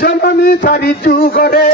जननी चारी जुगरे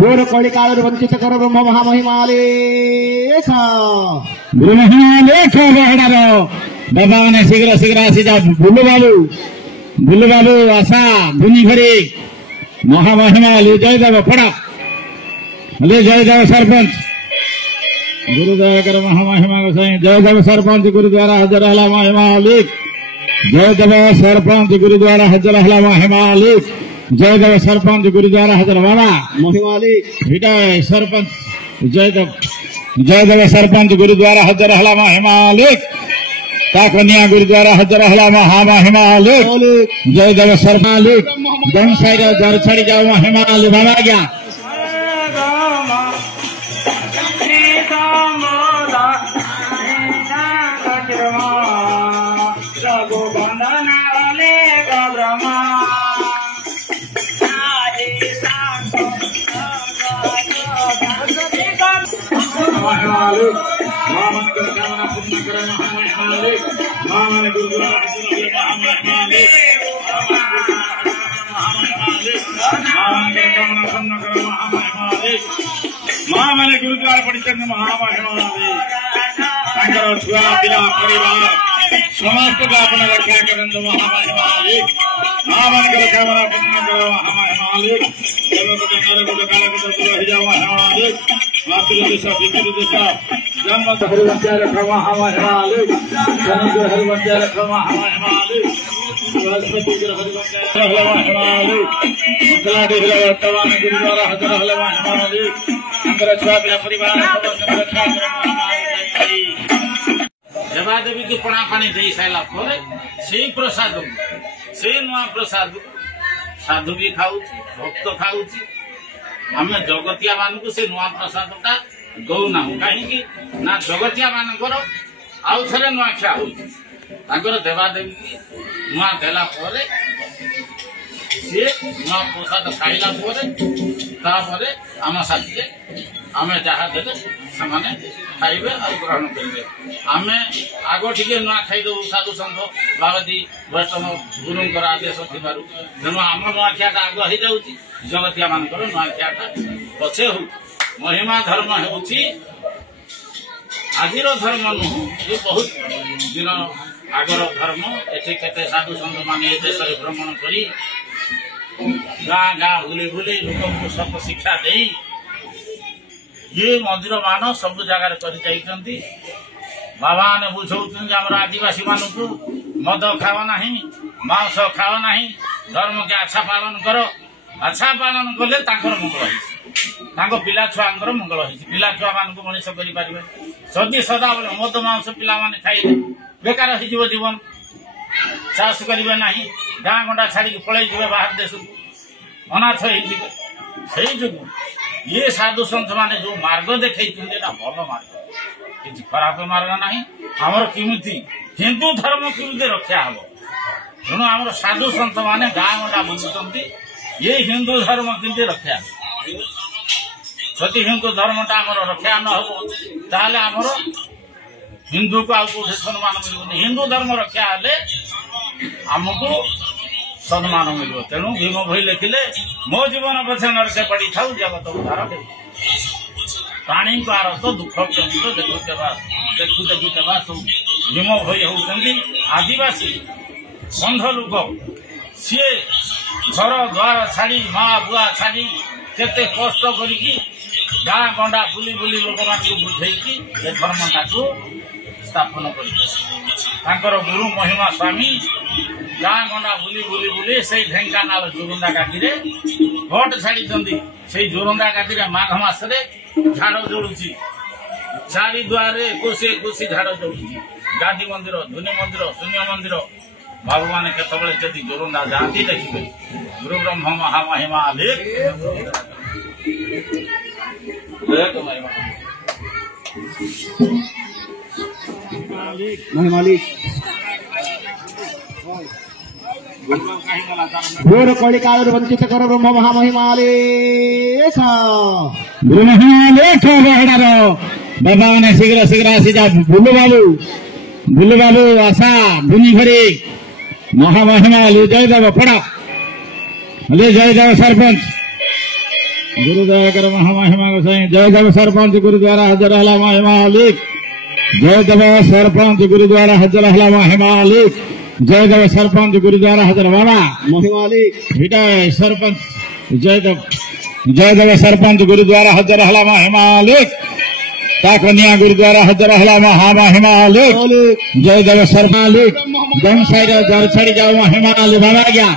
घोर कौड़ी काल वंचित कर ब्रह्म महामहिमाले ब्रह्मलेख भगवान शीघ्र शीघ्र आसी जा बुलु बाबू आशा धुनी घड़ी महामहिमाले जय देव फड़ा ले जय देव सरपंच गुरुद्वारा कर महामहिमा जय देव सरपंच गुरुद्वारा हजर हला महिमालिक जय देव सरपंच गुरुद्वारा हजर हला महिमालिक जय देव सरपंच गुरुद्वारा हजर बाबा महिमालिक विजय सरपंच जय देव सरपंच गुरुद्वारा हजर हला महिमालिक ताकनिया गुरुद्वारा हजर हला महामहिमालिक जय देव सरमालिक दम साइड घर छड़ी जाओ महिमालिक बाबा गया मामन कर कामना पूर्ण कर महामहिमालिक मामन गुरुद्वारा महामहिमालिक मामन कर कामना पूर्ण कर महामहिमालिक मामन गुरुद्वारा परिचन्न महामहिमालिक तांकर छुआ पिला परिवार समस्त का अपना रक्षा करन महामहिमालिक मामन कर कामना पूर्ण कर महामहिमालिक केवल को नर को काल को रह जाओ महामहिमालिक मातृदेशा पितृदेशा जन्म हरिवंशा रखा महामहिमालिक जन्म हरिवंशा रखा महामहिमालिक बृहस्पति के हरिवंशा रखा महामहिमालिक मंगलाडी वर्तमान गुरुद्वारा हजर हला महामहिमालिक अंदर छात्र परिवार सब रक्षा देवादेवी की पणा पानी दे साइला पर से प्रसाद से नुआ प्रसाद साधु भी खाऊ भक्त खाऊ आम जगतिया मानक से नुआ प्रसाद दौना कहीं ना जगतिया मानकर आउ थे नुआखिया हो देवादेवी की नुआ देला सी नुआ प्रसाद खाइला आम साथी आम जहाँ देले खाइबे और ग्रहण करेंगे आम आग टे नुआ खाईदे साधु सन्थ बाबाजी वैष्णव गुरुंर आदेश थी तेणु आम नुआखियाटा आग हो जाऊँगी जगतिया मानकर नुआखियाटा पछे हो महिमा धर्म होची आजिर धर्म नुह ये बहुत दिन आगर धर्म एठी केते साधु सन्थ मान ए देश भ्रमण करी गाँ गाँ बुली बुली लोक को सब शिक्षा दे ये मंदिर मान सब जगार कर बाबा मैंने बुझाऊँ आम आदिवासी मान को मद खाओ ना मांस खाओ ना धर्म के अच्छा पालन कर अच्छा पालन कले मंगल हो पिला छुआ मंगल हो पिला छुआ मान मनीष करें सदी सदा बोले मद मांस पिला खाइले बेकार हो जीवन चाष करेंगे ना गाँ गंडा छाड़ी पलि बाहर देश को अनाथ हो जो ये साधु सन्थ मैंने जो मार्ग देखते भल मार्ग कि खराब मार्ग ना आमर किमिति हिंदू धर्म किमिति रक्षा हम तेणु आम साधु सन्थ मैंने गाँ गंडा बुझुंट ये हिंदू धर्म किमिति रक्षा जदि हिंदू धर्मटा आम रक्षा न हो ताले आमर हिंदू को आउट सम्मान मिलूनी हिंदू धर्म रक्षा हेले आमको सम्मान मिल तेणु भीम भई लिखिले मो जीवन पछे नरके पड़ी था जगत उद्धार प्राणी को आरत दुख केन्द्र देखु देखु देवा सब भीम भई होती आदिवासी बंध लोक सी घर द्वार छाड़ी माँ बुआ छाड़ी केते कष्ट करिकी गाँ गंडा बुली बुली लोक मान बुझेकी ए धर्मटा को स्थापन कर गुरु महिमा स्वामी गाँ गंडा बुली बुली बुली से ढेंकानाल जोरंदा घाटी भोट छाड़ी से जोरंदा घाटी माघ मास झाड़ जोड़ुची चारिद्वारे एकोशी एकोशी झाड़ जोड़ुची गांधी मंदिर धुनी मंदिर शून्य मंदिर बाबू मैंने केतबले जदि जोरंदा जाती देखिए गुरु ब्रह्म महामहिमा लेख घोर कलिकाल वंचित कर ब्रह्म महामहिमालेख गुरु महालेख बेहड़ार बाबा मैंने शीघ्र शीघ्र आसी जा बुलु बाबू आशा भूमि घड़ी महामहिमा ले जयदेव पड़ा ले जयदेव सरपंच गुरुदया कर महामहिमा गोसाई जयदेव सरपंच गुरुद्वारा हजर हला महिमा लेख जयदेव सरपंच गुरुद्वारा हजर हला महिमा लेख जयदेव सरपंच गुरुद्वारा हजर बाबा महिमालेख विजय सरपंच जयदेव सरपंच गुरुद्वारा हजर हला महिमा लेख ताकनिया गुरुद्वारा हजर हला महिमा लेख जयदेव सरपंच लेख दम साइड जल छड़ी जाओ महिमा ले बाबा गया